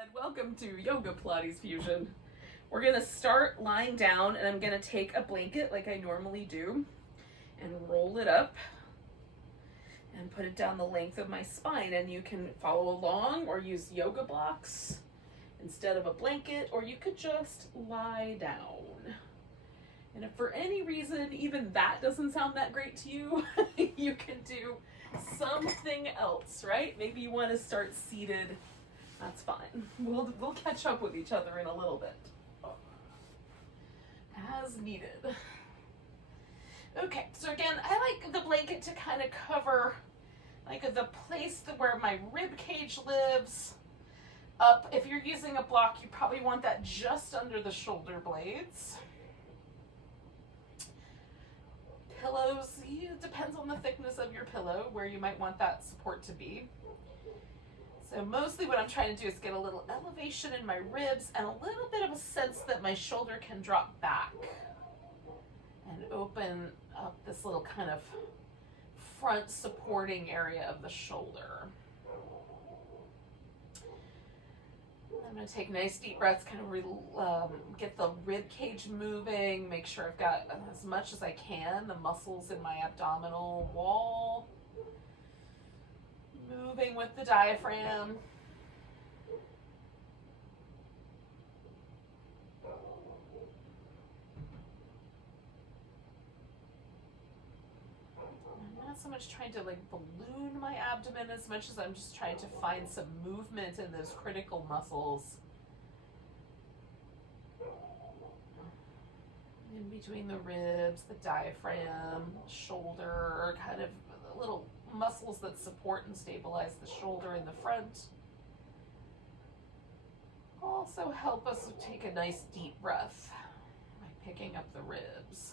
And welcome to Yoga Pilates Fusion. We're gonna start lying down, and I'm gonna take a blanket like I normally do and roll it up and put it down the length of my spine. And you can follow along or use yoga blocks instead of a blanket, or you could just lie down. And if for any reason even that doesn't sound that great to you, you can do something else, right? Maybe you want to start seated. That's fine. We'll catch up with each other in a little bit. As needed. Okay, so again, I like the blanket to kind of cover like the place where my rib cage lives up. If you're using a block, you probably want that just under the shoulder blades. Pillows, it depends on the thickness of your pillow where you might want that support to be. So mostly what I'm trying to do is get a little elevation in my ribs and a little bit of a sense that my shoulder can drop back and open up this little kind of front supporting area of the shoulder. I'm going to take nice deep breaths, kind of get the rib cage moving, make sure I've got as much as I can, the muscles in my abdominal wall moving with the diaphragm. I'm not so much trying to like balloon my abdomen as much as I'm just trying to find some movement in those critical muscles in between the ribs, the diaphragm, shoulder, kind of little muscles that support and stabilize the shoulder in the front. Also help us take a nice deep breath by picking up the ribs.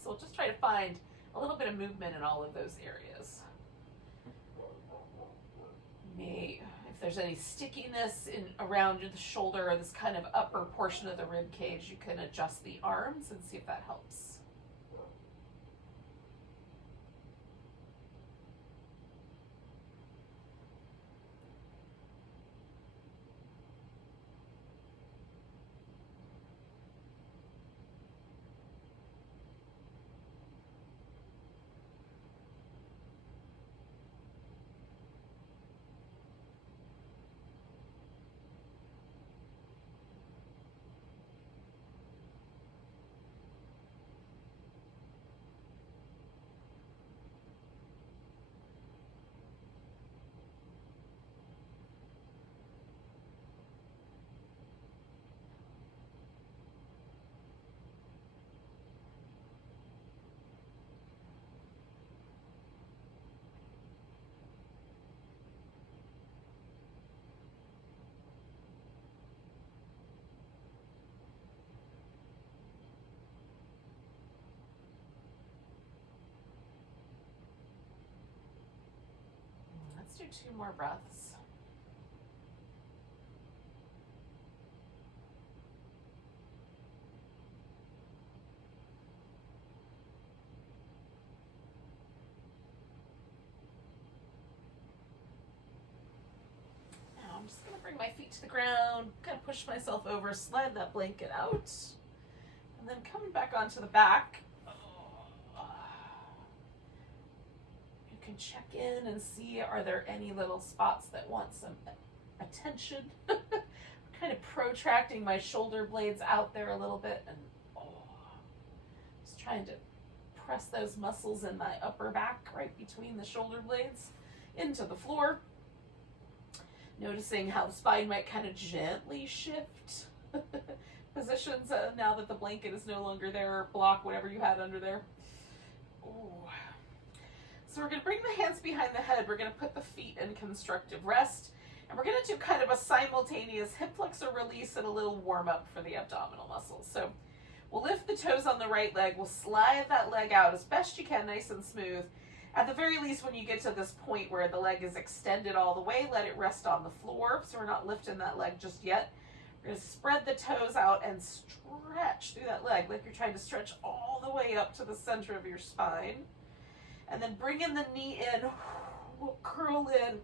So we'll just try to find a little bit of movement in all of those areas. If there's any stickiness around the shoulder or this kind of upper portion of the rib cage, you can adjust the arms and see if that helps. Let's do 2 more breaths. Now I'm just going to bring my feet to the ground, kind of push myself over, slide that blanket out, and then coming back onto the back. Can check in and see, are there any little spots that want some attention? Kind of protracting my shoulder blades out there a little bit and just trying to press those muscles in my upper back right between the shoulder blades into the floor. Noticing how the spine might kind of gently shift positions now that the blanket is no longer there, or block, whatever you had under there. So we're going to bring the hands behind the head. We're going to put the feet in constructive rest. And we're going to do kind of a simultaneous hip flexor release and a little warm up for the abdominal muscles. So we'll lift the toes on the right leg. We'll slide that leg out as best you can, nice and smooth. At the very least, when you get to this point where the leg is extended all the way, let it rest on the floor. So we're not lifting that leg just yet. We're going to spread the toes out and stretch through that leg like you're trying to stretch all the way up to the center of your spine. And then bring in the knee in, we'll curl in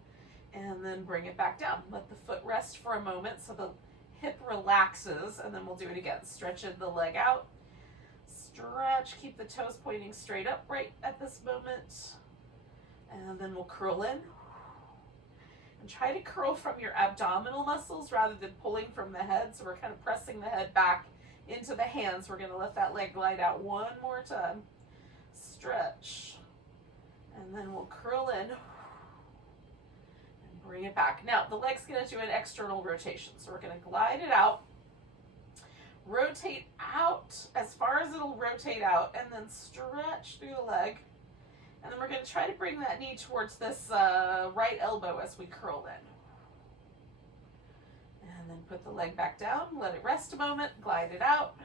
And then bring it back down. Let the foot rest for a moment so the hip relaxes, and then we'll do it again. Stretching the leg out. Stretch, keep the toes pointing straight up right at this moment. And then we'll curl in. And try to curl from your abdominal muscles rather than pulling from the head. So we're kind of pressing the head back into the hands. We're going to let that leg glide out one more time. Stretch. And then we'll curl in. Bring it back. Now, the leg's going to do an external rotation. So we're going to glide it out, rotate out as far as it'll rotate out, and then stretch through the leg. And then we're going to try to bring that knee towards this right elbow as we curl in. And then put the leg back down, let it rest a moment, glide it out,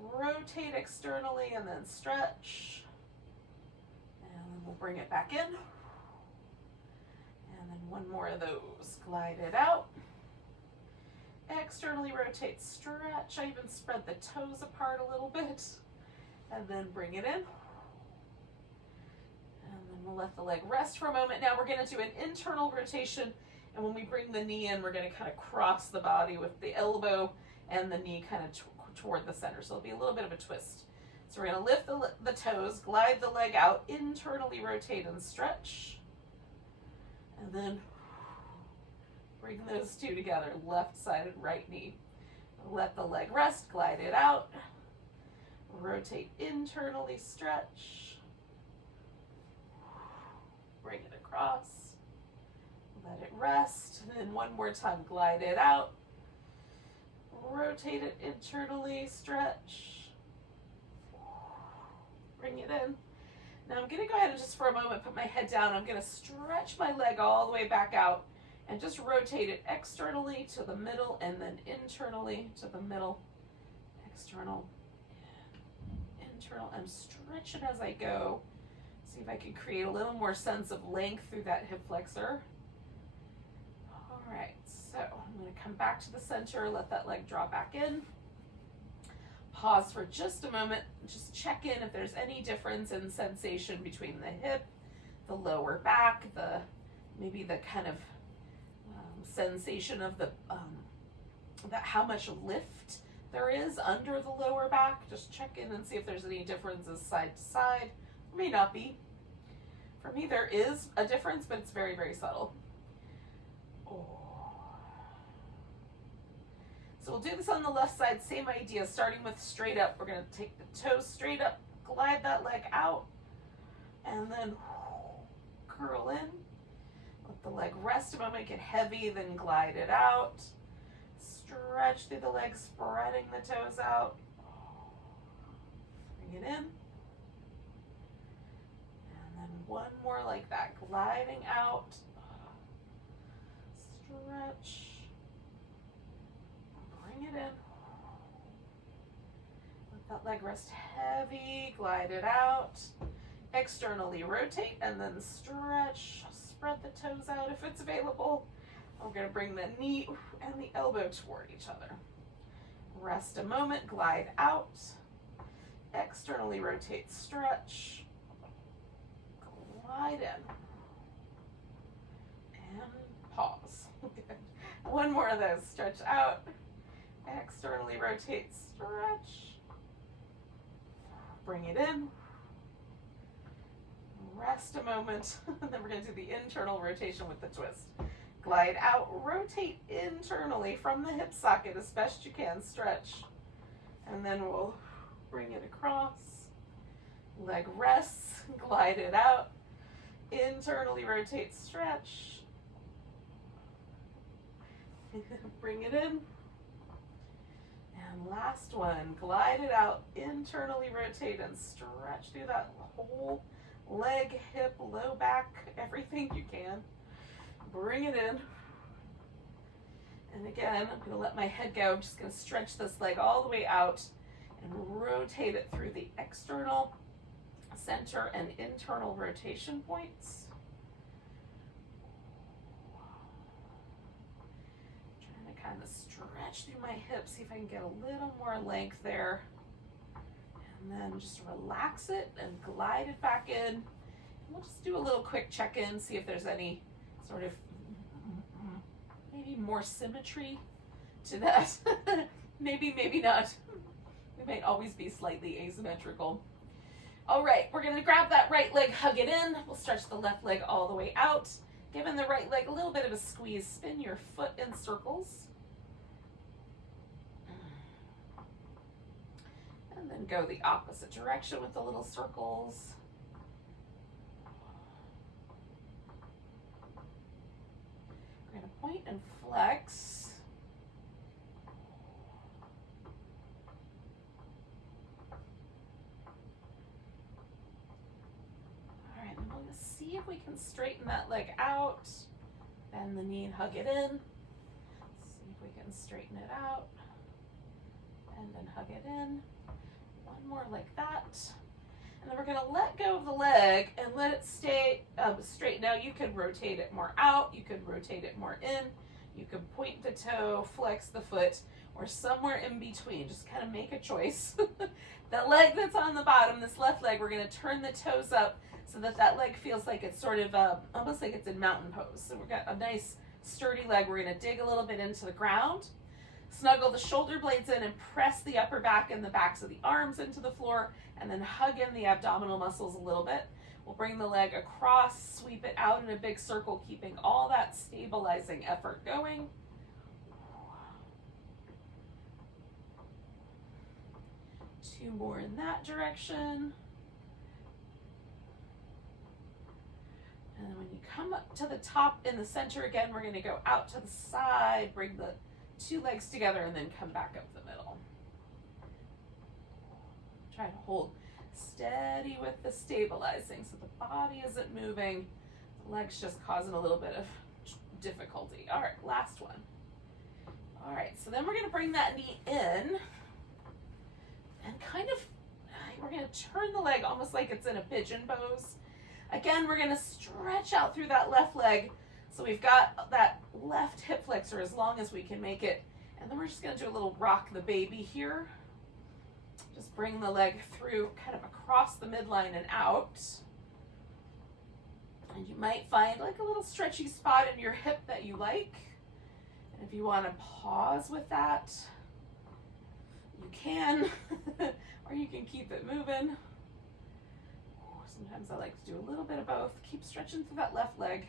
rotate externally, and then stretch. And then we'll bring it back in. And then one more of those. Glide it out. Externally rotate, stretch. I even spread the toes apart a little bit. And then bring it in. And then we'll let the leg rest for a moment. Now we're going to do an internal rotation. And when we bring the knee in, we're going to kind of cross the body with the elbow and the knee kind of toward the center. So it'll be a little bit of a twist. So we're going to lift the toes, glide the leg out, internally rotate and stretch. And then bring those two together, left side and right knee. Let the leg rest, glide it out. Rotate internally, stretch. Bring it across. Let it rest. And then one more time, glide it out. Rotate it internally, stretch. Bring it in. Now I'm going to go ahead and just for a moment put my head down. I'm going to stretch my leg all the way back out and just rotate it externally to the middle and then internally to the middle. External, internal, and stretch it as I go. See if I can create a little more sense of length through that hip flexor. All right, so I'm going to come back to the center, let that leg draw back in. Pause for just a moment, just check in if there's any difference in sensation between the hip, the lower back, maybe the kind of sensation of how much lift there is under the lower back. Just check in and see if there's any differences side to side. There may not be. For me, there is a difference, but it's very, very subtle. So we'll do this on the left side, same idea, starting with straight up. We're going to take the toes straight up, glide that leg out, and then curl in. Let the leg rest a moment, get heavy, then glide it out. Stretch through the leg, spreading the toes out. Bring it in. And then one more like that, gliding out. Stretch. Bring it in. Let that leg rest heavy, glide it out. Externally rotate and then stretch. Spread the toes out if it's available. We're going to bring the knee and the elbow toward each other. Rest a moment, glide out. Externally rotate, stretch. Glide in. And pause. One more of those. Stretch out. Externally rotate, stretch. Bring it in. Rest a moment. And then we're going to do the internal rotation with the twist. Glide out, rotate internally from the hip socket as best you can, stretch. And then we'll bring it across. Leg rests, glide it out. Internally rotate, stretch. Bring it in. And last one, glide it out, internally rotate and stretch through that whole leg, hip, low back, everything you can. Bring it in. And again, I'm going to let my head go. I'm just going to stretch this leg all the way out and rotate it through the external, center, and internal rotation points. Kind of stretch through my hips, see if I can get a little more length there. And then just relax it and glide it back in. We'll just do a little quick check-in, see if there's any sort of more symmetry to that. Maybe, maybe not. We might always be slightly asymmetrical. All right, we're gonna grab that right leg, hug it in. We'll stretch the left leg all the way out. Giving the right leg a little bit of a squeeze. Spin your foot in circles. And then go the opposite direction with the little circles. We're gonna point and flex. All right, I'm gonna see if we can straighten that leg out. Bend the knee and hug it in. See if we can straighten it out. Bend and hug it in. One more like that. And then we're gonna let go of the leg and let it stay straight. Now you can rotate it more out, you could rotate it more in, you could point the toe, flex the foot, or somewhere in between. Just kind of make a choice. The leg that's on the bottom, this left leg, we're gonna turn the toes up so that that leg feels like it's sort of almost like it's in mountain pose. So we've got a nice sturdy leg. We're gonna dig a little bit into the ground. Snuggle the shoulder blades in and press the upper back and the backs of the arms into the floor, and then hug in the abdominal muscles a little bit. We'll bring the leg across, sweep it out in a big circle, keeping all that stabilizing effort going. Two more in that direction. And then when you come up to the top in the center again, we're going to go out to the side, bring the two legs together, and then come back up the middle. Try to hold steady with the stabilizing so the body isn't moving. The leg's just causing a little bit of difficulty. All right, last one. All right, so then we're going to bring that knee in and we're going to turn the leg almost like it's in a pigeon pose. Again, we're going to stretch out through that left leg. So we've got that left hip flexor as long as we can make it. And then we're just gonna do a little rock the baby here. Just bring the leg through kind of across the midline and out. And you might find like a little stretchy spot in your hip that you like. And if you wanna pause with that, you can, or you can keep it moving. Sometimes I like to do a little bit of both. Keep stretching through that left leg.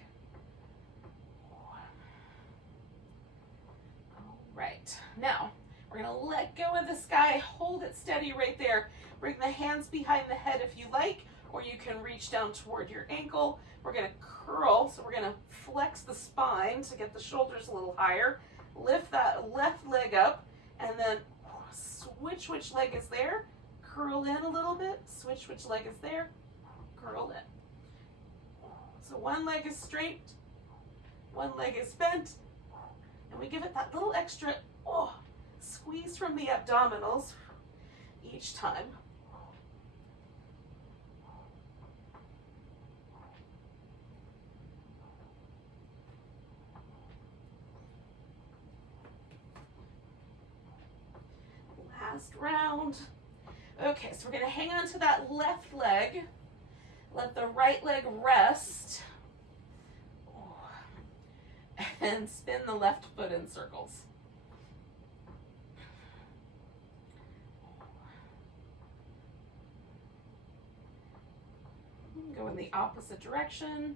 Right, now we're gonna let go of this guy, hold it steady right there. Bring the hands behind the head if you like, or you can reach down toward your ankle. We're gonna curl, so we're gonna flex the spine to get the shoulders a little higher. Lift that left leg up, and then switch which leg is there. Curl in a little bit, switch which leg is there, curl in. So one leg is straight, one leg is bent, and we give it that little extra squeeze from the abdominals each time. Last round. Okay, so we're going to hang on to that left leg. Let the right leg rest. And spin the left foot in circles. Go in the opposite direction. And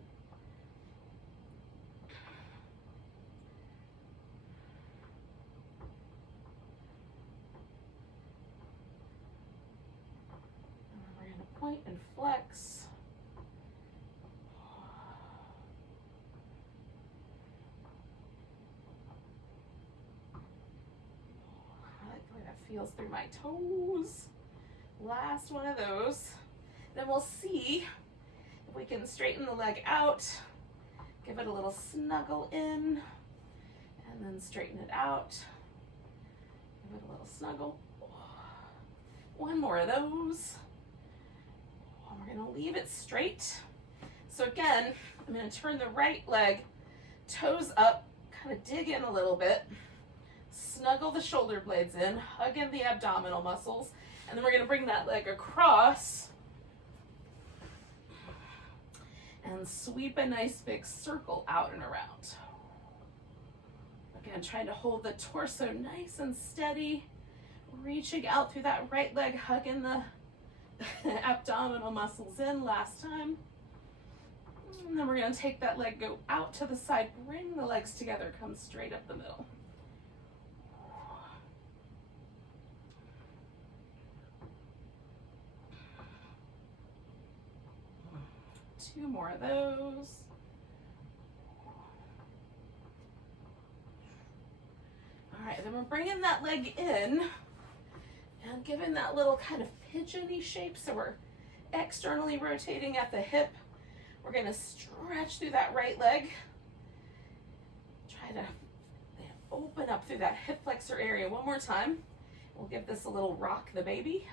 we're going to point and flex. Feels through my toes. Last one of those. Then we'll see if we can straighten the leg out, give it a little snuggle in, and then straighten it out. Give it a little snuggle. One more of those. We're gonna leave it straight. So again, I'm gonna turn the right leg, toes up, kind of dig in a little bit. Snuggle the shoulder blades in, hug in the abdominal muscles, and then we're going to bring that leg across and sweep a nice big circle out and around. Again, trying to hold the torso nice and steady, reaching out through that right leg, hugging the abdominal muscles in last time. And then we're going to take that leg, go out to the side, bring the legs together, come straight up the middle. Two more of those. All right, then we're bringing that leg in and giving that little kind of pigeony shape. So we're externally rotating at the hip. We're going to stretch through that right leg. Try to open up through that hip flexor area one more time. We'll give this a little rock the baby.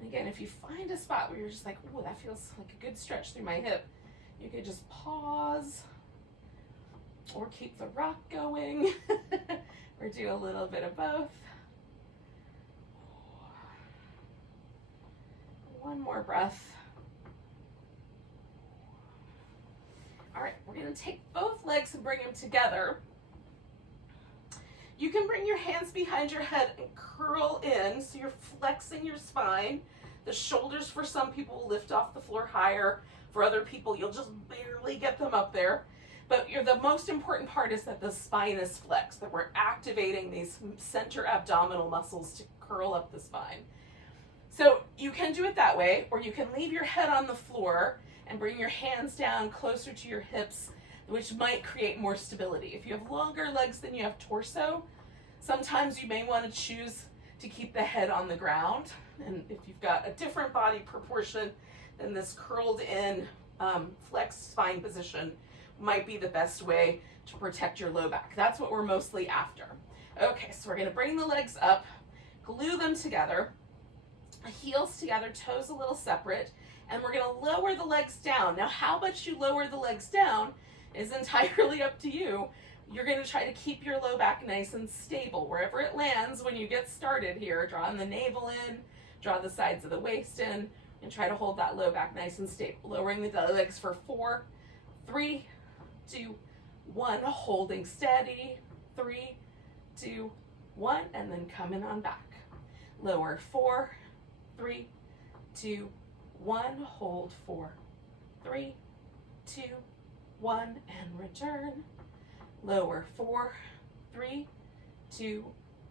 And again, if you find a spot where you're just like, oh, that feels like a good stretch through my hip, you could just pause or keep the rock going or do a little bit of both. One more breath. All right, we're going to take both legs and bring them together. You can bring your hands behind your head and curl in, so you're flexing your spine. The shoulders for some people will lift off the floor higher. For other people, you'll just barely get them up there. But the most important part is that the spine is flexed, that we're activating these center abdominal muscles to curl up the spine. So you can do it that way, or you can leave your head on the floor and bring your hands down closer to your hips, which might create more stability. If you have longer legs than you have torso, sometimes you may want to choose to keep the head on the ground. And if you've got a different body proportion, then this curled in flexed spine position might be the best way to protect your low back. That's what we're mostly after. Okay, so we're going to bring the legs up, glue them together, heels together, toes a little separate, and we're going to lower the legs down. Now, how much you lower the legs down is entirely up to you. You're going to try to keep your low back nice and stable wherever it lands when you get started here. Drawing the navel in, draw the sides of the waist in, and try to hold that low back nice and stable. Lowering the legs for 4, 3, 2, 1, holding steady, 3, 2, 1, and then coming on back. Lower 4, 3, 2, 1, hold 4, 3, 2, 1, and return. Lower 4, 3, 2,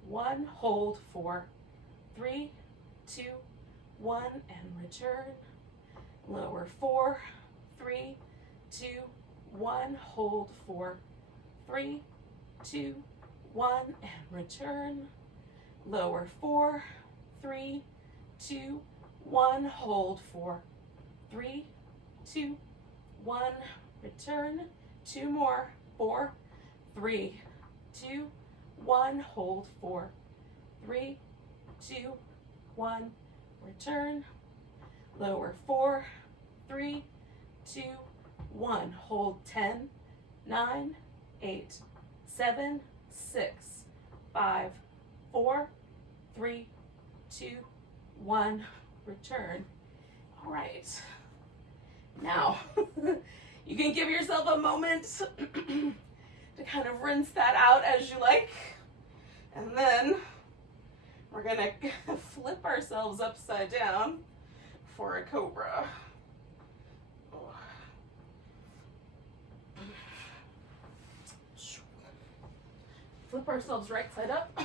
1, hold 4, 3, 2, 1, and return. Lower 4, 3, 2, 1, hold 4, 3, 2, 1, and return. Lower 4, 3, 2, 1, hold 4, 3, 2, 1, return. 2 more. 4, 3, 2, 1, hold 4, 3, 2, 1, return. Lower 4, 3, 2, 1, hold 10, 9, 8, 7, 6, 5, 4, 3, 2, 1, return. All right. Now, you can give yourself a moment to kind of rinse that out as you like. And then we're gonna flip ourselves upside down for a cobra. Flip ourselves right side up,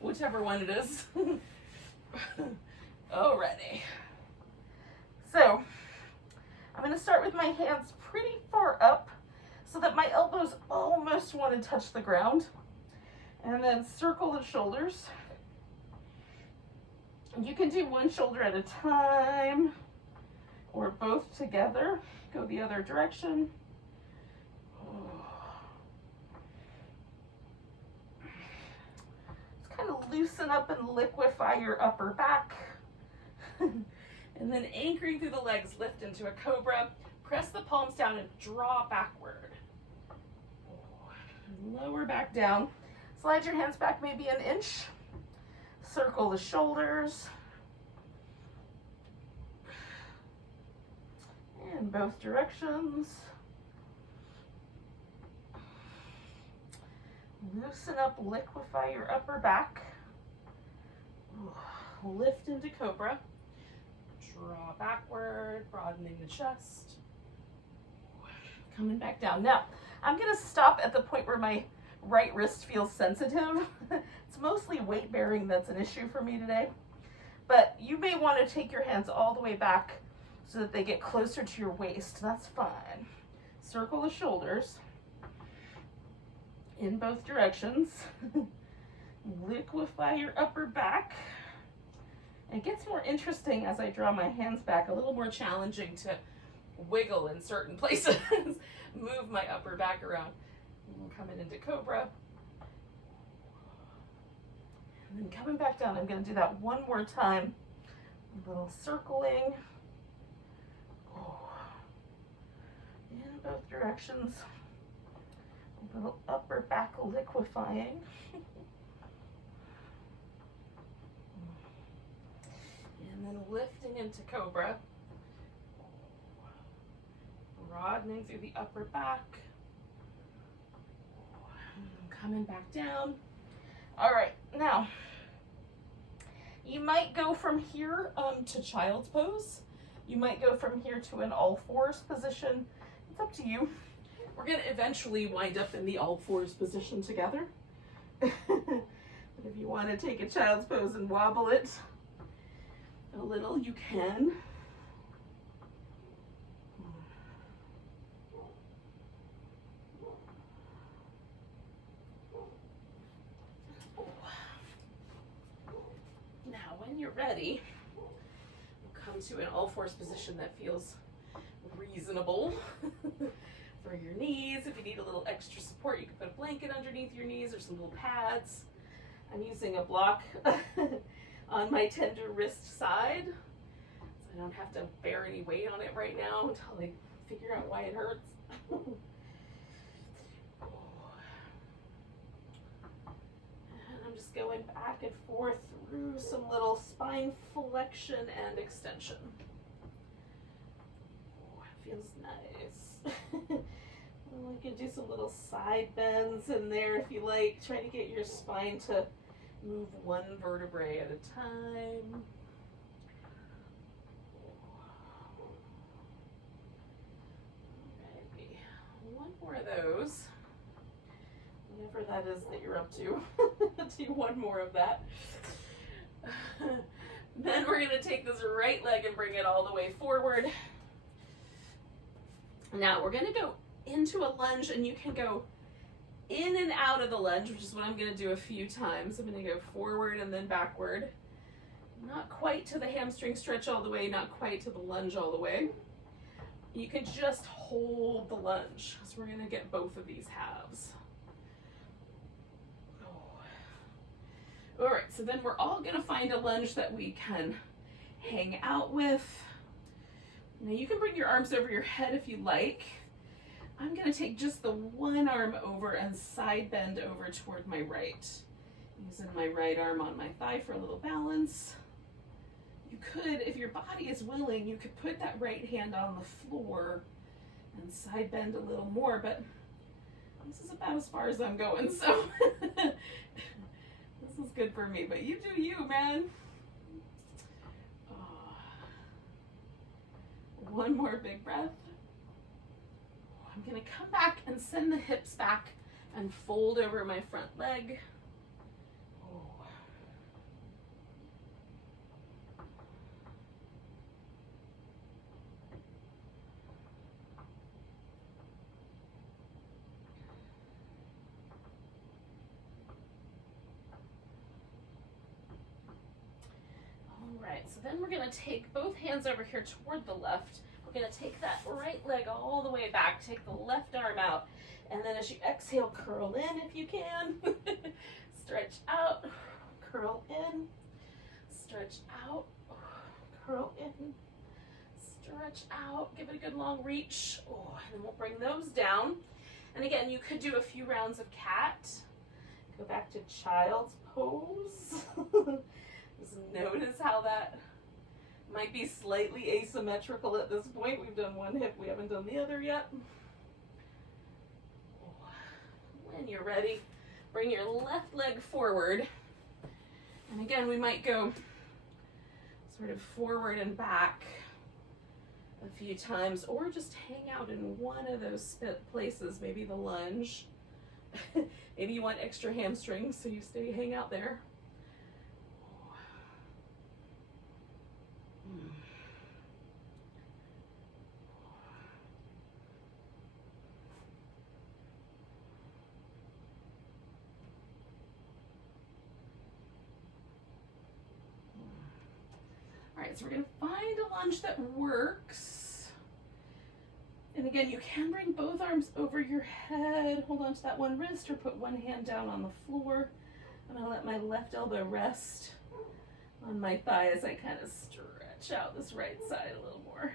whichever one it is. Alrighty. So, I'm gonna start with my hands pretty far up so that my elbows almost want to touch the ground. And then circle the shoulders. You can do one shoulder at a time or both together. Go the other direction. Just kind of loosen up and liquefy your upper back. And then anchoring through the legs, lift into a cobra. Press the palms down and draw backward. Lower back down. Slide your hands back maybe an inch. Circle the shoulders. in both directions. Loosen up, liquefy your upper back. Lift into Cobra. Draw backward, broadening the chest. Coming back down. Now, I'm going to stop at the point where my right wrist feels sensitive. It's mostly weight bearing that's an issue for me today. But you may want to take your hands all the way back so that they get closer to your waist. That's fine. Circle the shoulders in both directions. Liquefy your upper back. It gets more interesting as I draw my hands back, a little more challenging to wiggle in certain places. Move my upper back around. Coming into Cobra. And then coming back down, I'm going to do that one more time. A little circling. In both directions. A little upper back liquefying. And then lifting into Cobra. Broadening through the upper back. Coming back down. All right, now you might go from here to child's pose. You might go from here to an all fours position. It's up to you. We're going to eventually wind up in the all fours position together. But if you want to take a child's pose and wobble it a little, you can. You're ready, we'll come to an all fours position that feels reasonable for your knees. If you need a little extra support, you can put a blanket underneath your knees or some little pads. I'm using a block on my tender wrist side, so I don't have to bear any weight on it right now until I figure out why it hurts. And I'm just going back and forth through some little spine flexion and extension. Oh, it feels nice. Well, you can do some little side bends in there if you like. Try to get your spine to move one vertebrae at a time. Alrighty, one more of those. Whatever that is that you're up to. Do one more of that. Then we're going to take this right leg and bring it all the way forward. Now we're going to go into a lunge, and you can go in and out of the lunge, which is what I'm going to do a few times. I'm going to go forward and then backward. Not quite to the hamstring stretch all the way, not quite to the lunge all the way. You can just hold the lunge, so we're going to get both of these halves. All right, so then we're all gonna find a lunge that we can hang out with. Now you can bring your arms over your head if you like. I'm gonna take just the one arm over and side bend over toward my right. Using my right arm on my thigh for a little balance. You could, if your body is willing, you could put that right hand on the floor and side bend a little more, but this is about as far as I'm going, so this is good for me, but you do you, man. One more big breath. I'm gonna come back and send the hips back and fold over my front leg. So then we're going to take both hands over here toward the left. We're going to take that right leg all the way back, take the left arm out, and then as you exhale, curl in if you can. Stretch out, curl in, stretch out, curl in, stretch out, give it a good long reach. Oh, and then we'll bring those down. And again, you could do a few rounds of cat. Go back to child's pose. Just notice how that Might be slightly asymmetrical at this point. We've done one hip, we haven't done the other yet. When you're ready, bring your left leg forward. And again, we might go sort of forward and back a few times, or just hang out in one of those places, maybe the lunge. Maybe you want extra hamstrings, so you hang out there. All right, so we're gonna find a lunge that works. And again, you can bring both arms over your head, hold on to that one wrist, or put one hand down on the floor. I'm gonna let my left elbow rest on my thigh as I kind of stretch out this right side a little more.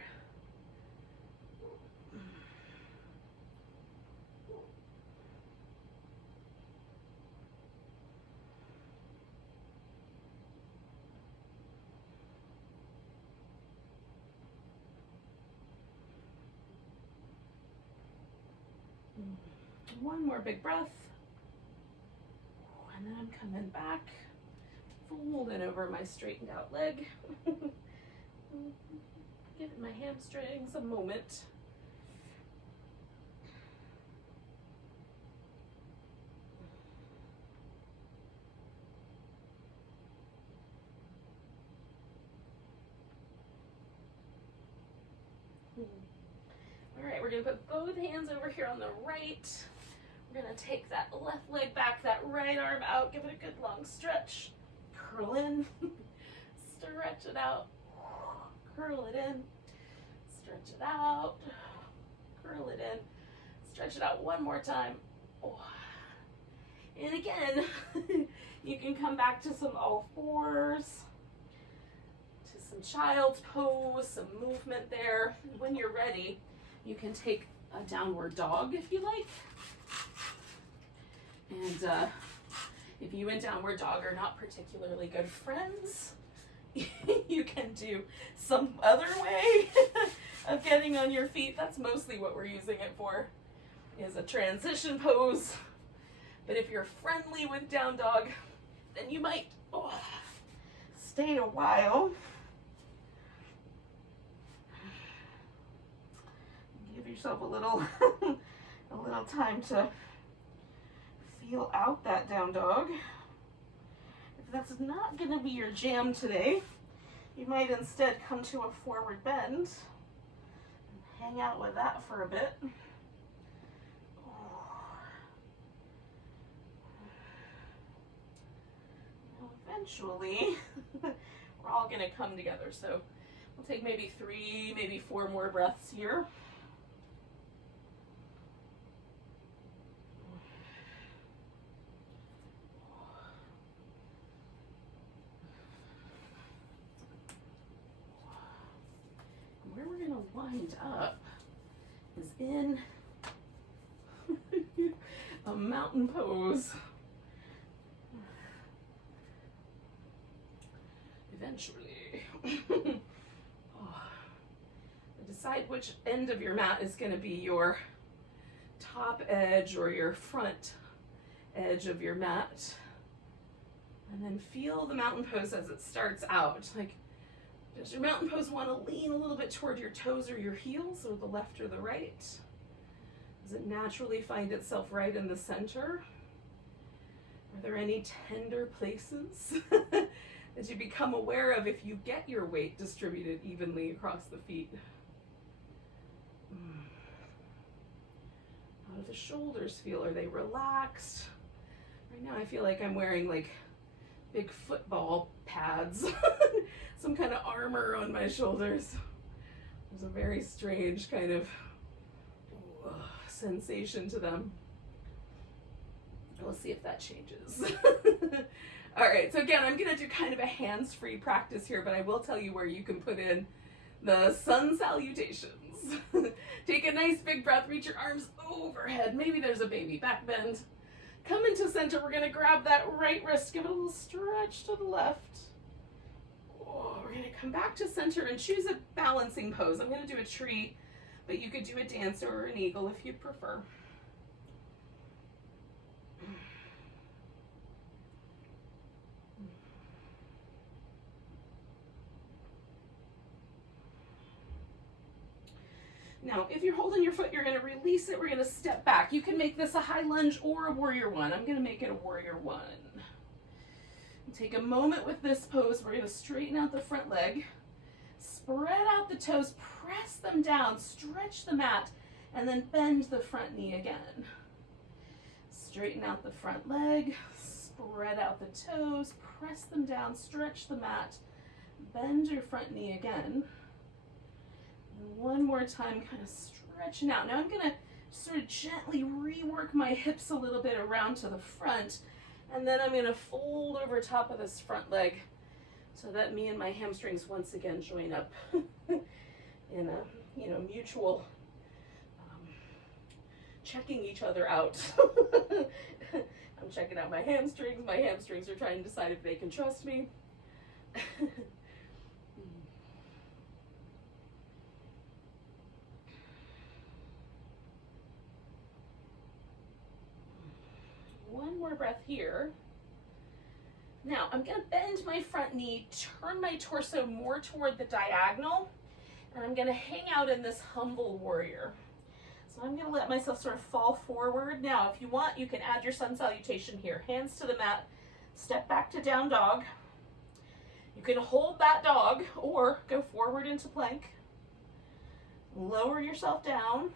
One more big breath. And then I'm coming back, folding over my straightened out leg. Giving my hamstrings a moment. All right, we're gonna put both hands over here on the right. We're gonna take that left leg back, that right arm out, give it a good long stretch. Curl in, stretch it out, curl it in, stretch it out, curl it in, stretch it out one more time. And again, you can come back to some all fours, to some child's pose, some movement there. When you're ready, you can take a downward dog if you like. And if you and downward dog are not particularly good friends, you can do some other way of getting on your feet. That's mostly what we're using it for, is a transition pose. But if you're friendly with down dog, then you might stay a while. Give yourself a little time to feel out that down dog. If that's not going to be your jam today, you might instead come to a forward bend and hang out with that for a bit. Eventually, we're all going to come together. So we'll take maybe 3, maybe 4 more breaths here. Where we're going to wind up is in a mountain pose. Eventually. Decide which end of your mat is going to be your top edge or your front edge of your mat. And then feel the mountain pose as it starts out. Like, does your mountain pose want to lean a little bit toward your toes or your heels, or the left or the right? Does it naturally find itself right in the center? Are there any tender places that you become aware of if you get your weight distributed evenly across the feet? How do the shoulders feel? Are they relaxed? Right now I feel like I'm wearing like big football pads, some kind of armor on my shoulders. There's a very strange kind of sensation to them. We'll see if that changes. All right, so again, I'm gonna do kind of a hands-free practice here, but I will tell you where you can put in the sun salutations. Take a nice big breath, reach your arms overhead. Maybe there's a baby back bend. Come into center, we're gonna grab that right wrist, give it a little stretch to the left. Oh, we're gonna come back to center and choose a balancing pose. I'm gonna do a tree, but you could do a dancer or an eagle if you prefer. Now, if you're holding your foot, you're going to release it. We're going to step back. You can make this a high lunge or a warrior one. I'm going to make it a warrior one. Take a moment with this pose. We're going to straighten out the front leg, spread out the toes, press them down, stretch the mat, and then bend the front knee again. Straighten out the front leg, spread out the toes, press them down, stretch the mat, bend your front knee again. And one more time, kind of stretching out. Now I'm going to sort of gently rework my hips a little bit around to the front, and then I'm going to fold over top of this front leg so that me and my hamstrings once again join up in a mutual checking each other out. I'm checking out my hamstrings are trying to decide if they can trust me. One more breath here. Now I'm going to bend my front knee, turn my torso more toward the diagonal, and I'm going to hang out in this humble warrior. So I'm going to let myself sort of fall forward. Now, if you want, you can add your sun salutation here. Hands to the mat, step back to down dog. You can hold that dog or go forward into plank. Lower yourself down,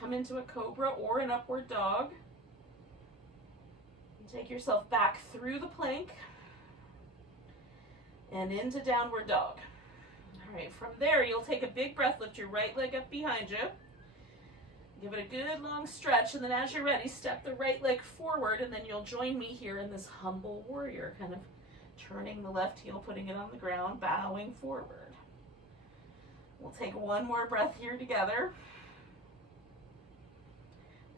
come into a cobra or an upward dog. Take yourself back through the plank and into downward dog. All right, from there, you'll take a big breath, lift your right leg up behind you. Give it a good long stretch, and then as you're ready, step the right leg forward, and then you'll join me here in this humble warrior, kind of turning the left heel, putting it on the ground, bowing forward. We'll take one more breath here together.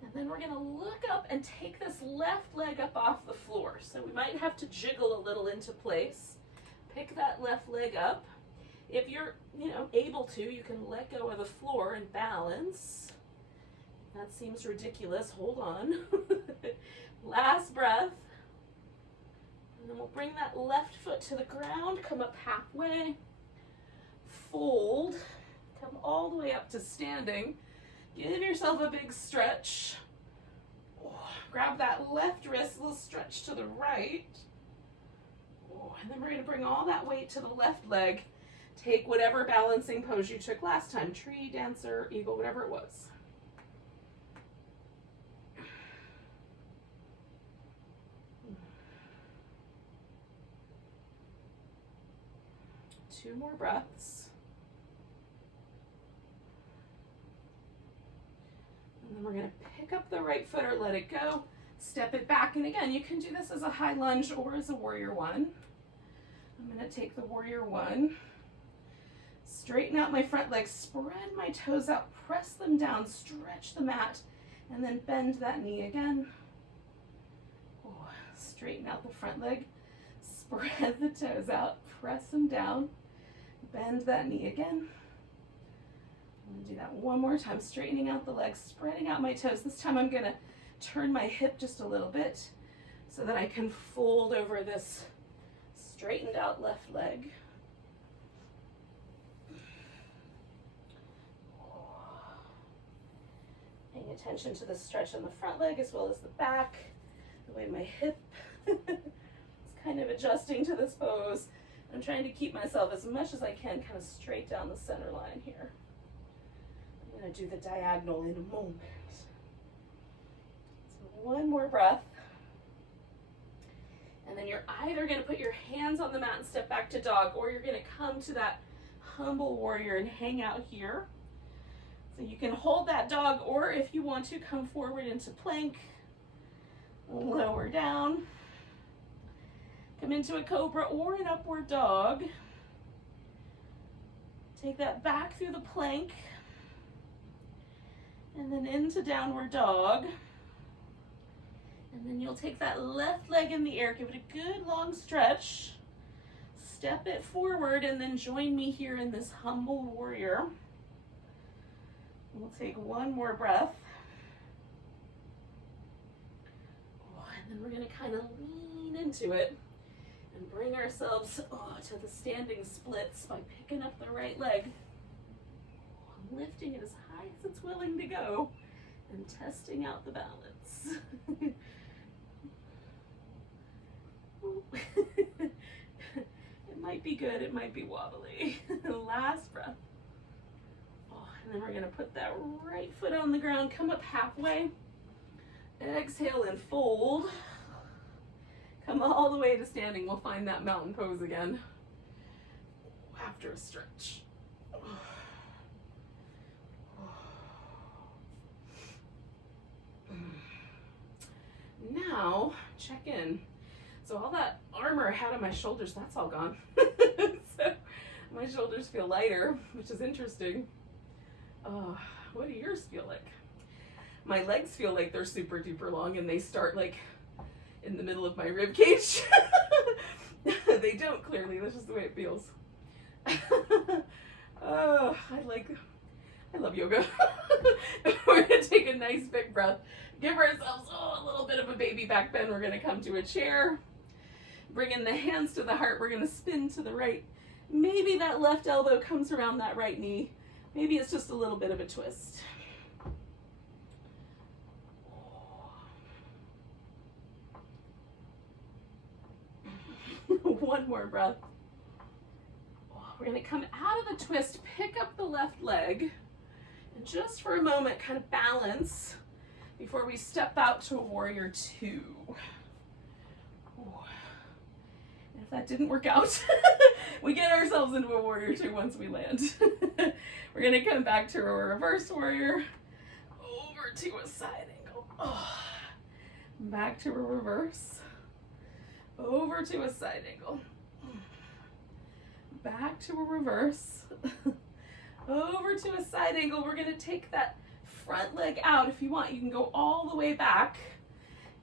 And then we're going to look up and take this left leg up off the floor. So we might have to jiggle a little into place. Pick that left leg up. If you're, able to, you can let go of the floor and balance. That seems ridiculous. Hold on. Last breath. And then we'll bring that left foot to the ground. Come up halfway. Fold. Come all the way up to standing. Give yourself a big stretch. Grab that left wrist, a little stretch to the right. And then we're going to bring all that weight to the left leg. Take whatever balancing pose you took last time. Tree, dancer, eagle, whatever it was. Two more breaths. And then we're going to pick up the right foot or let it go. Step it back. And again, you can do this as a high lunge or as a warrior one. I'm going to take the warrior one. Straighten out my front leg. Spread my toes out. Press them down. Stretch the mat. And then bend that knee again. Straighten out the front leg. Spread the toes out. Press them down. Bend that knee again. I'm going to do that one more time, straightening out the legs, spreading out my toes. This time I'm going to turn my hip just a little bit so that I can fold over this straightened out left leg. Paying attention to the stretch on the front leg as well as the back, the way my hip is kind of adjusting to this pose. I'm trying to keep myself as much as I can kind of straight down the center line here. I'm going to do the diagonal in a moment. So one more breath. And then you're either going to put your hands on the mat and step back to dog, or you're going to come to that humble warrior and hang out here. So you can hold that dog, or if you want to, come forward into plank, lower down. Come into a cobra or an upward dog. Take that back through the plank. And then into downward dog. And then you'll take that left leg in the air. Give it a good long stretch. step it forward and then join me here in this humble warrior. We'll take one more breath. And then we're going to kind of lean into it and bring ourselves to the standing splits by picking up the right leg, lifting it as high as it's willing to go, and testing out the balance. It might be good, it might be wobbly. Last breath. And then we're going to put that right foot on the ground, come up halfway, exhale and fold. Come all the way to standing. We'll find that mountain pose again after a stretch. Now, check in. So all that armor I had on my shoulders, that's all gone. So my shoulders feel lighter, which is interesting. What do yours feel like? My legs feel like they're super duper long and they start like in the middle of my rib cage. They don't, clearly, that's just the way it feels. Oh, I love yoga. We're gonna take a nice big breath, give ourselves a little bit of a baby back bend. We're gonna come to a chair, bring in the hands to the heart. We're gonna spin to the right. Maybe that left elbow comes around that right knee. Maybe it's just a little bit of a twist. One more breath. We're going to come out of the twist, pick up the left leg, and just for a moment kind of balance before we step out to a warrior two. And if that didn't work out, we get ourselves into a warrior two once we land. We're going to come back to a reverse warrior, over to a side angle, back to a reverse, over to a side angle, back to a reverse, over to a side angle. We're going to take that front leg out. If you want, you can go all the way back,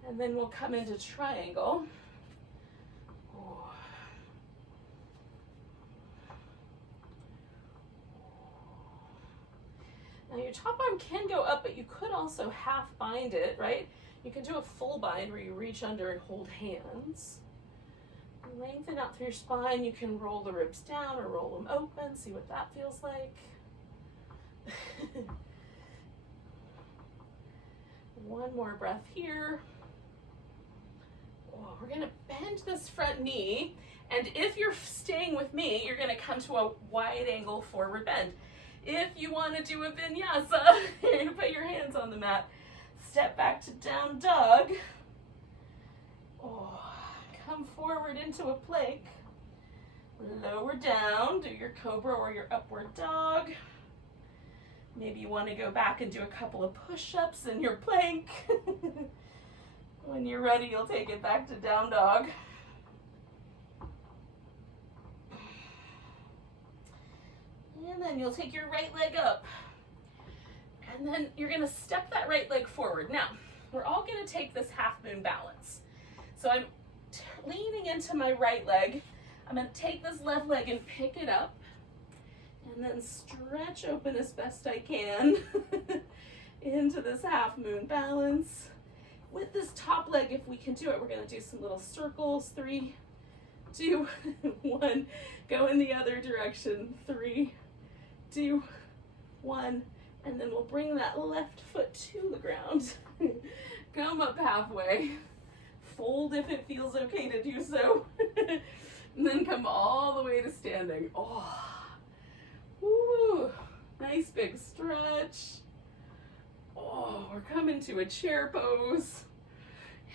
and then we'll come into triangle. Now your top arm can go up, but you could also half bind it, right? You can do a full bind where you reach under and hold hands. Lengthen out through your spine. You can roll the ribs down or roll them open. See what that feels like. One more breath here. We're going to bend this front knee. And if you're staying with me, you're going to come to a wide angle forward bend. If you want to do a vinyasa, you're going to put your hands on the mat. Step back to down dog. Come forward into a plank. Lower down, do your Cobra or your upward dog. Maybe you want to go back and do a couple of push-ups in your plank. When you're ready, you'll take it back to down dog. And then you'll take your right leg up. And then you're going to step that right leg forward. Now, we're all going to take this half moon balance. So I'm leaning into my right leg. I'm going to take this left leg and pick it up. And then stretch open as best I can into this half moon balance. With this top leg, if we can do it, we're going to do some little circles. 3, 2, 1. Go in the other direction. 3, 2, 1. And then we'll bring that left foot to the ground. Come up halfway. Fold if it feels okay to do so. And then come all the way to standing. Woo. Nice big stretch. We're coming to a chair pose.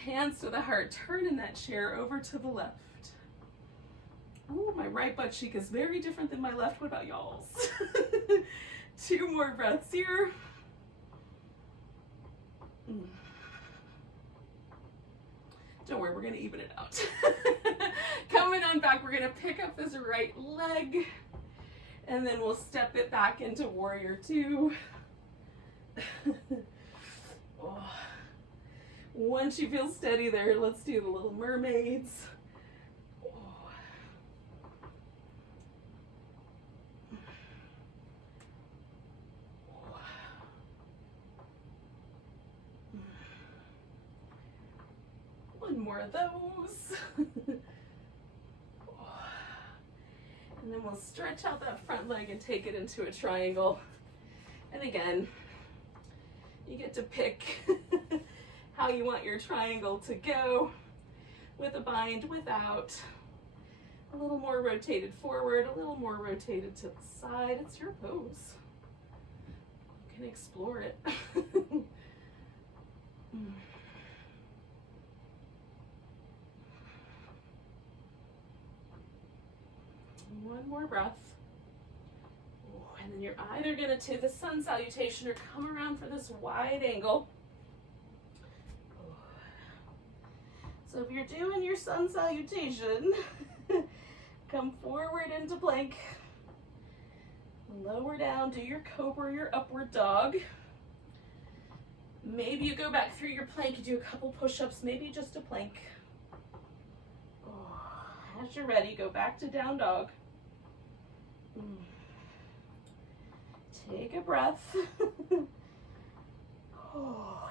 Hands to the heart. Turn in that chair over to the left. My right butt cheek is very different than my left. What about y'all's? 2 more breaths here. Don't worry, we're going to even it out. Coming on back, we're going to pick up this right leg, and then we'll step it back into warrior 2. Once you feel steady there, let's do the little mermaids. more of those. And then we'll stretch out that front leg and take it into a triangle. And again, you get to pick how you want your triangle to go, with a bind, without, a little more rotated forward, a little more rotated to the side. It's your pose. You can explore it. One more breath. And then you're either going to do the sun salutation or come around for this wide angle. So if you're doing your sun salutation, come forward into plank. Lower down, do your Cobra, your upward dog. Maybe you go back through your plank, you do a couple push-ups, maybe just a plank. As you're ready, go back to down dog. Take a breath.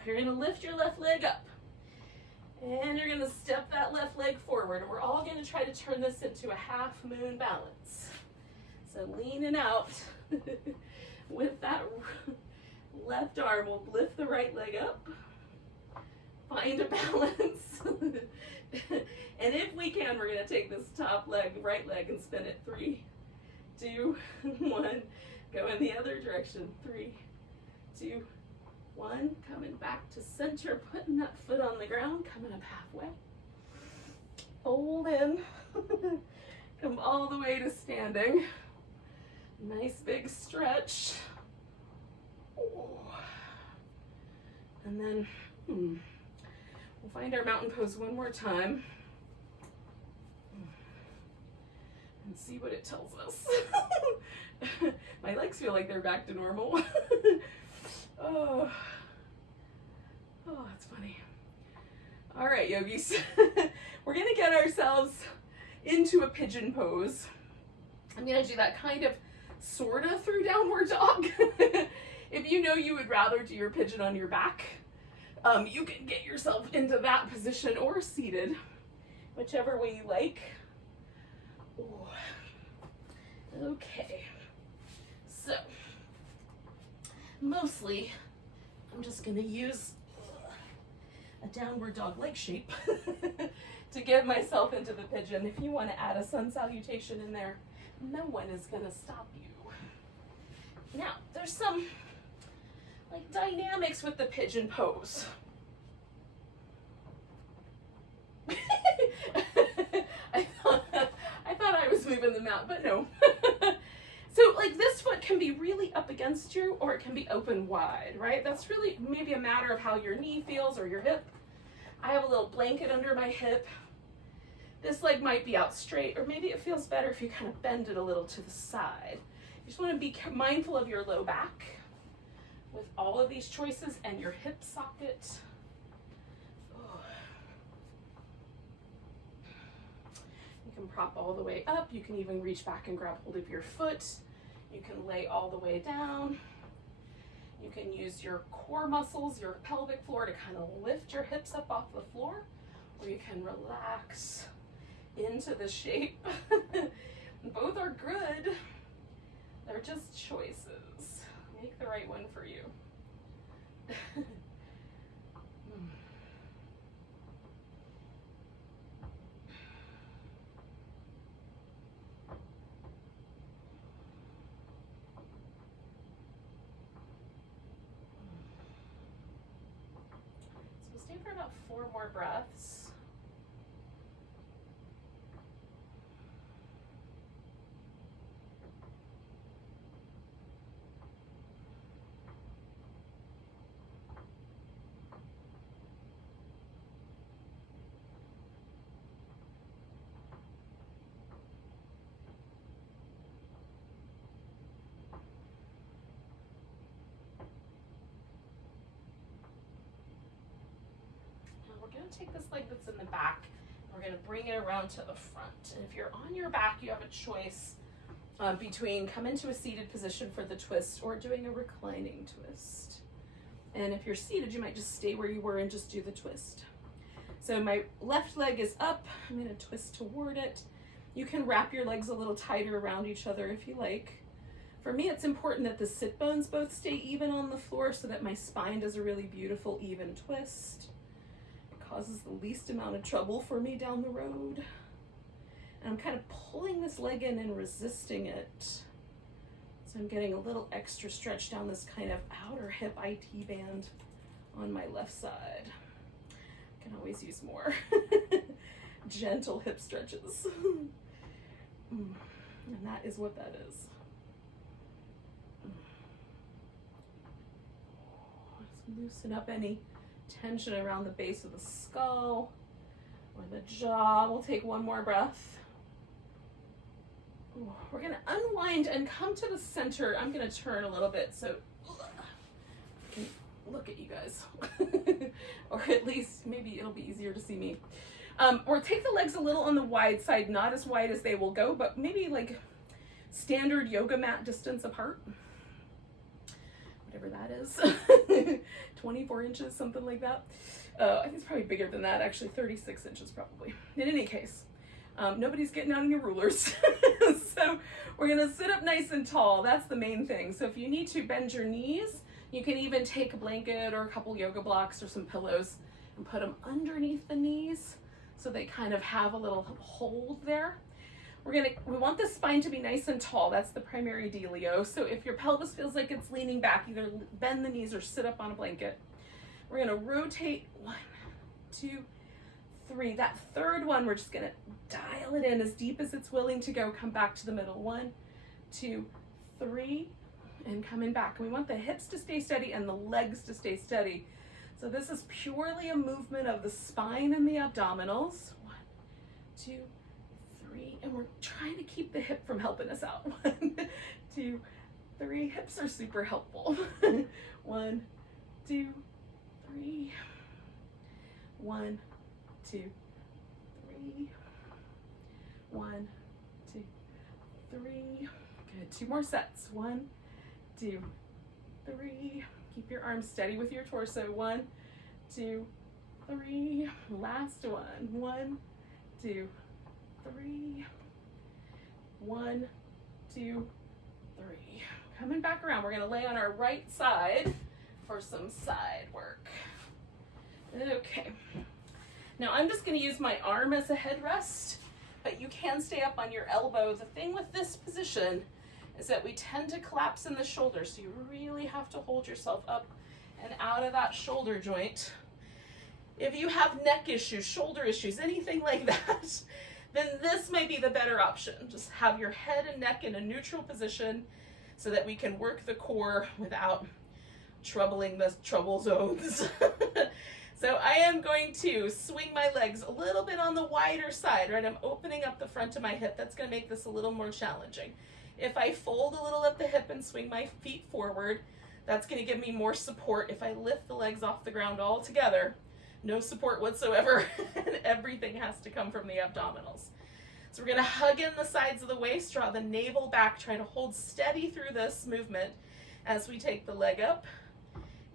You're gonna lift your left leg up. And you're gonna step that left leg forward. And we're all gonna try to turn this into a half moon balance. So leaning out with that left arm, we'll lift the right leg up. Find a balance. And if we can, we're gonna take this top leg, right leg, and spin it. 3, 2, 1. Go in the other direction. 3, 2, 1. Coming back to center, putting that foot on the ground, coming up halfway. Hold in. Come all the way to standing. Nice big stretch. And then we'll find our mountain pose one more time and see what it tells us. My legs feel like they're back to normal. Oh, that's funny. All right, yogis. We're gonna get ourselves into a pigeon pose. I'm gonna do that kind of sort of through downward dog. If you know you would rather do your pigeon on your back, you can get yourself into that position or seated, whichever way you like. Ooh. Okay, so mostly I'm just gonna use a downward dog leg shape to get myself into the pigeon. If you want to add a sun salutation in there, no one is gonna stop you. Now, there's some like dynamics with the pigeon pose. I thought I was moving them out, but no. So like this foot can be really up against you or it can be open wide, right? That's really maybe a matter of how your knee feels or your hip. I have a little blanket under my hip. This leg might be out straight, or maybe it feels better if you kind of bend it a little to the side. You just want to be mindful of your low back with all of these choices and your hip socket. You can prop all the way up. You can even reach back and grab hold of your foot. You can lay all the way down. You can use your core muscles, your pelvic floor, to kind of lift your hips up off the floor, or you can relax into the shape. Both are good. They're just choices. Make the right one for you. So we'll stay for about 4 more breaths. Take this leg that's in the back, we're going to bring it around to the front. And if you're on your back, you have a choice between come into a seated position for the twist or doing a reclining twist. And if you're seated, you might just stay where you were and just do the twist. So my left leg is up. I'm going to twist toward it. You can wrap your legs a little tighter around each other if you like. For me, it's important that the sit bones both stay even on the floor so that my spine does a really beautiful even twist. It causes the least amount of trouble for me down the road. And I'm kind of pulling this leg in and resisting it. So I'm getting a little extra stretch down this kind of outer hip IT band on my left side. I can always use more gentle hip stretches. And that is what that is. Just loosen up any tension around the base of the skull or the jaw. We'll take one more breath. We're going to unwind and come to the center. I'm going to turn a little bit so I can look at you guys. Or at least maybe it'll be easier to see me. Or take the legs a little on the wide side, not as wide as they will go, but maybe like standard yoga mat distance apart. Whatever that is. 24 inches, something like that. I think it's probably bigger than that, actually 36 inches probably. In any case, nobody's getting out any rulers. So we're gonna sit up nice and tall. That's the main thing. So if you need to bend your knees, you can even take a blanket or a couple yoga blocks or some pillows and put them underneath the knees so they kind of have a little hold there. We want the spine to be nice and tall. That's the primary dealio. So if your pelvis feels like it's leaning back, either bend the knees or sit up on a blanket. We're gonna rotate 1, 2, 3. That third one, we're just gonna dial it in as deep as it's willing to go. Come back to the middle. 1, 2, 3, and coming back. We want the hips to stay steady and the legs to stay steady. So this is purely a movement of the spine and the abdominals. 1, 2, 3, and we're trying to keep the hip from helping us out. 1, 2, 3. Hips are super helpful. 1, 2, 3. 1, 2, 3. 1, 2, 3. Good. 2 more sets. 1, 2, 3. Keep your arms steady with your torso. 1, 2, 3. Last one. 1, 2, 3. 1, 2, 3. Coming back around. We're going to lay on our right side for some side work. Okay. Now I'm just going to use my arm as a headrest, but you can stay up on your elbow. The thing with this position is that we tend to collapse in the shoulder, so you really have to hold yourself up and out of that shoulder joint. If you have neck issues, shoulder issues, anything like that, then this might be the better option. Just have your head and neck in a neutral position so that we can work the core without troubling the trouble zones. So I am going to swing my legs a little bit on the wider side, right? I'm opening up the front of my hip. That's going to make this a little more challenging. If I fold a little at the hip and swing my feet forward, that's going to give me more support. If I lift the legs off the ground all together, no support whatsoever, and everything has to come from the abdominals. So we're going to hug in the sides of the waist, draw the navel back, try to hold steady through this movement as we take the leg up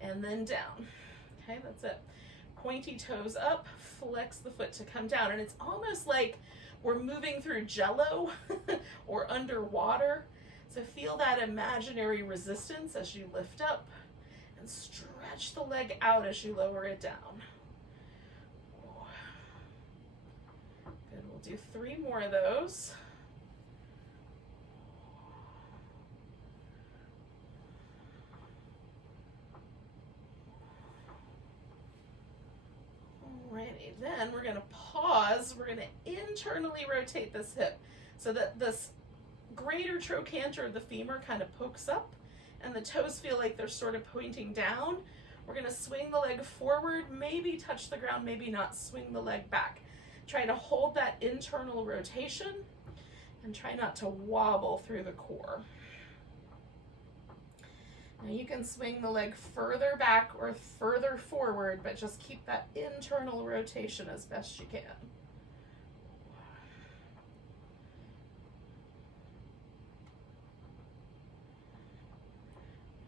and then down. Okay, that's it. Pointy toes up, flex the foot to come down. And it's almost like we're moving through jello or underwater. So feel that imaginary resistance as you lift up and stretch the leg out as you lower it down. Good, we'll do 3 more of those. Alrighty, then we're going to pause. We're going to internally rotate this hip so that this greater trochanter of the femur kind of pokes up and the toes feel like they're sort of pointing down. We're going to swing the leg forward, maybe touch the ground, maybe not. Swing the leg back. Try to hold that internal rotation and try not to wobble through the core. Now you can swing the leg further back or further forward, but just keep that internal rotation as best you can.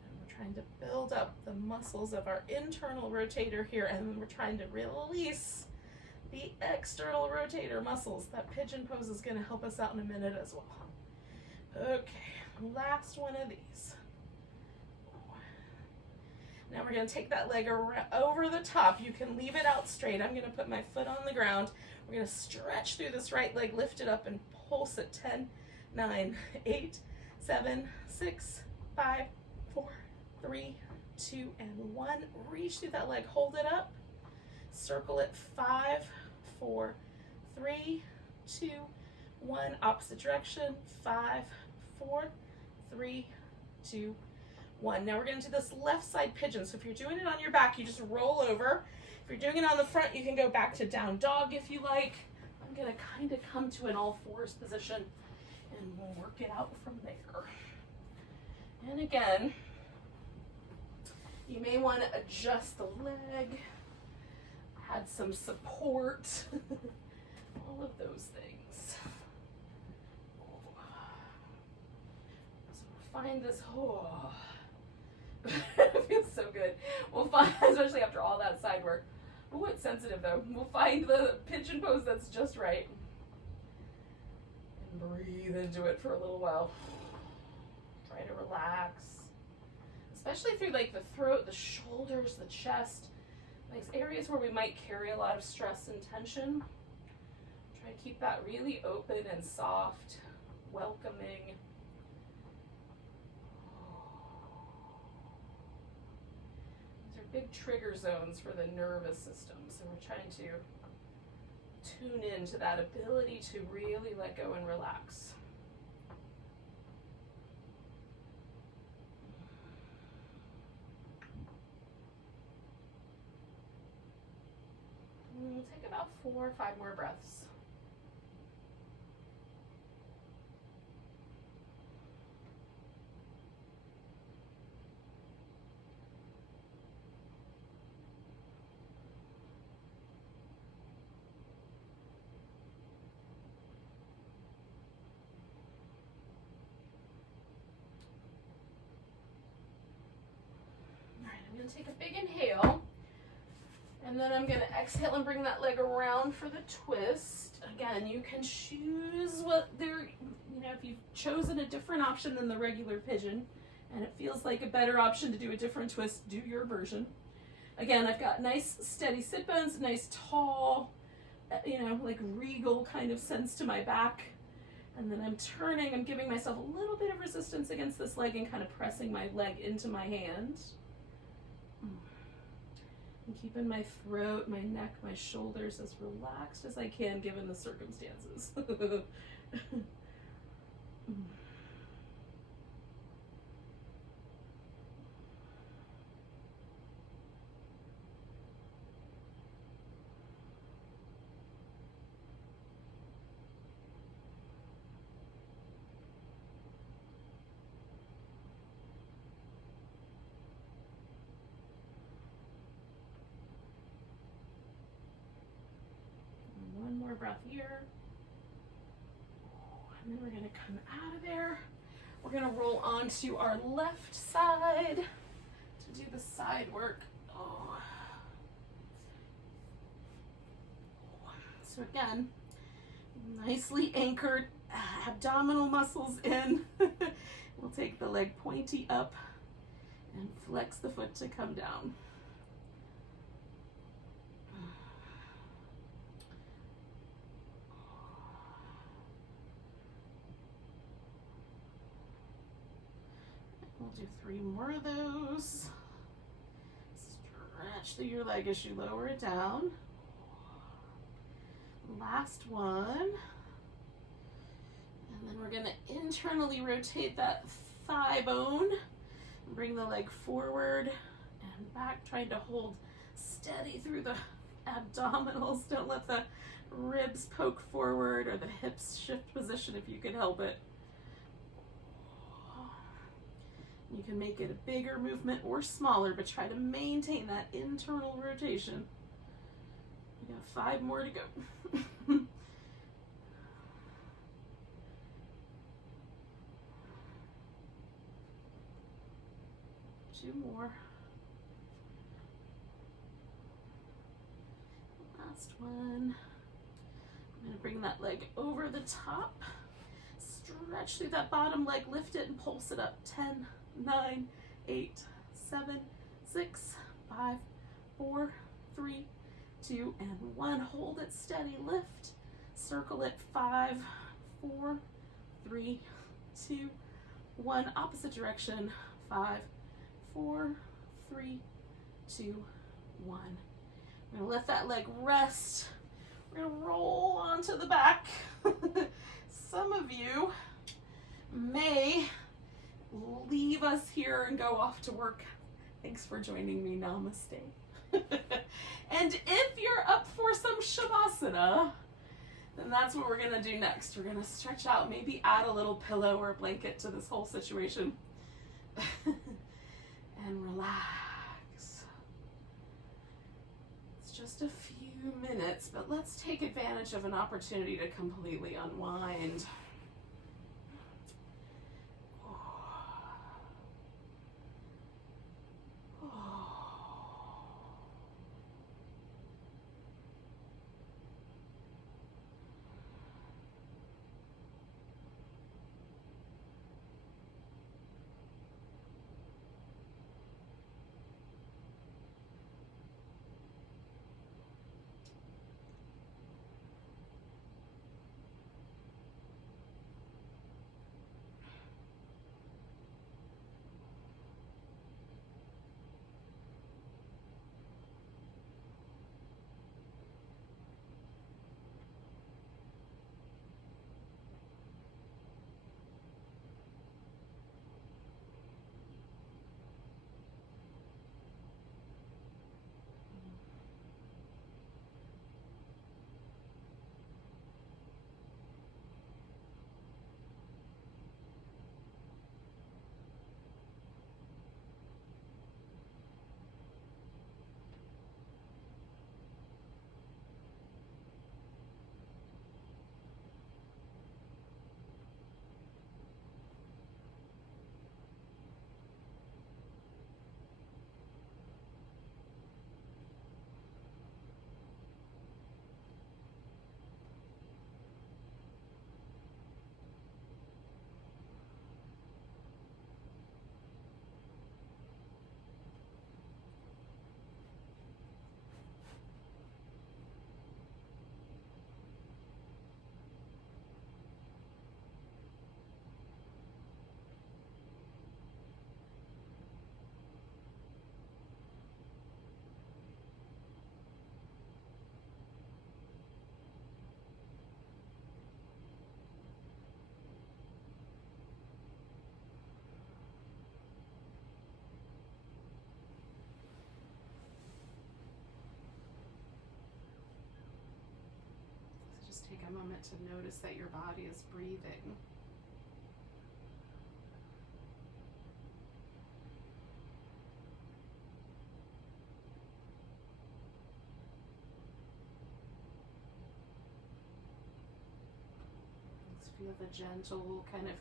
And we're trying to build up the muscles of our internal rotator here, and then we're trying to release the external rotator muscles. That pigeon pose is going to help us out in a minute as well. Okay, last one of these. Now we're going to take that leg over the top. You can leave it out straight. I'm going to put my foot on the ground. We're going to stretch through this right leg, lift it up and pulse it. 10, 9, 8, 7, 6, 5, 4, 3, 2, and 1. Reach through that leg, hold it up. Circle it. 5, 4, 3, 2, 1. Opposite direction. 5, 4, 3, 2, 1. Now we're going to do this left side pigeon. So if you're doing it on your back, you just roll over. If you're doing it on the front, you can go back to down dog if you like. I'm going to kind of come to an all fours position and we'll work it out from there. And again, you may want to adjust the leg, add some support, all of those things. So find this, oh, it feels so good. We'll find, especially after all that side work. Oh, it's sensitive though. We'll find the pigeon pose that's just right. And breathe into it for a little while. Try to relax. Especially through like the throat, the shoulders, the chest. Like areas where we might carry a lot of stress and tension. Try to keep that really open and soft, welcoming. Big trigger zones for the nervous system. So we're trying to tune into that ability to really let go and relax. And we'll take about 4 or 5 more breaths. I'm going to take a big inhale, and then I'm going to exhale and bring that leg around for the twist. Again, you can choose what they're, if you've chosen a different option than the regular pigeon, and it feels like a better option to do a different twist, do your version. Again, I've got nice steady sit bones, nice tall, like regal kind of sense to my back. And then I'm turning, I'm giving myself a little bit of resistance against this leg and kind of pressing my leg into my hand. And keeping my throat, my neck, my shoulders as relaxed as I can given the circumstances. Breath here, and then we're going to come out of there. We're going to roll onto our left side to do the side work. So again, nicely anchored, abdominal muscles in. We'll take the leg pointy up and flex the foot to come down. We'll do 3 more of those. Stretch through your leg as you lower it down. Last one. And then we're going to internally rotate that thigh bone. Bring the leg forward and back, trying to hold steady through the abdominals. Don't let the ribs poke forward or the hips shift position if you can help it. You can make it a bigger movement or smaller, but try to maintain that internal rotation. We got 5 more to go. 2 more. Last one. I'm gonna bring that leg over the top. Stretch through that bottom leg, lift it and pulse it up. 10, 9, 8, 7, 6, 5, 4, 3, 2, and 1. Hold it steady, lift, circle it. 5, 4, 3, 2, 1. Opposite direction. 5, 4, 3, 2, 1. We're gonna let that leg rest. We're gonna roll onto the back. Some of you may leave us here and go off to work. Thanks for joining me. Namaste. And if you're up for some Shavasana, then that's what we're gonna do next. We're gonna stretch out, maybe add a little pillow or blanket to this whole situation. And relax. It's just a few minutes, but let's take advantage of an opportunity to completely unwind. Just take a moment to notice that your body is breathing. Let's feel the gentle kind of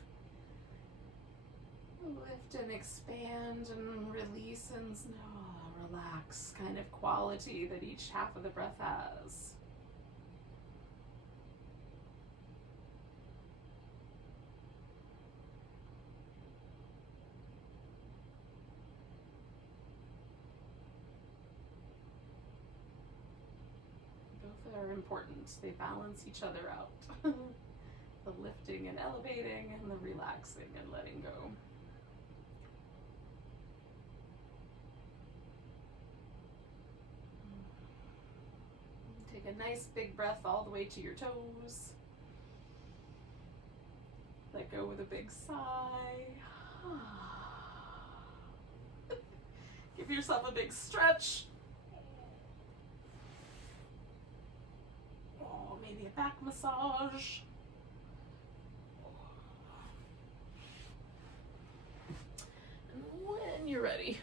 lift and expand and release and relax kind of quality that each half of the breath has. Are important. They balance each other out. The lifting and elevating and the relaxing and letting go. Take a nice big breath all the way to your toes. Let go with a big sigh. Give yourself a big stretch. Maybe a back massage. And when you're ready,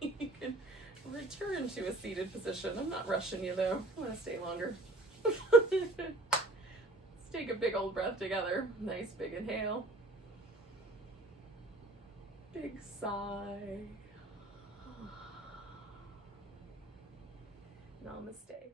you can return to a seated position. I'm not rushing you though. I want to stay longer. Let's take a big old breath together. Nice big inhale. Big sigh. Namaste.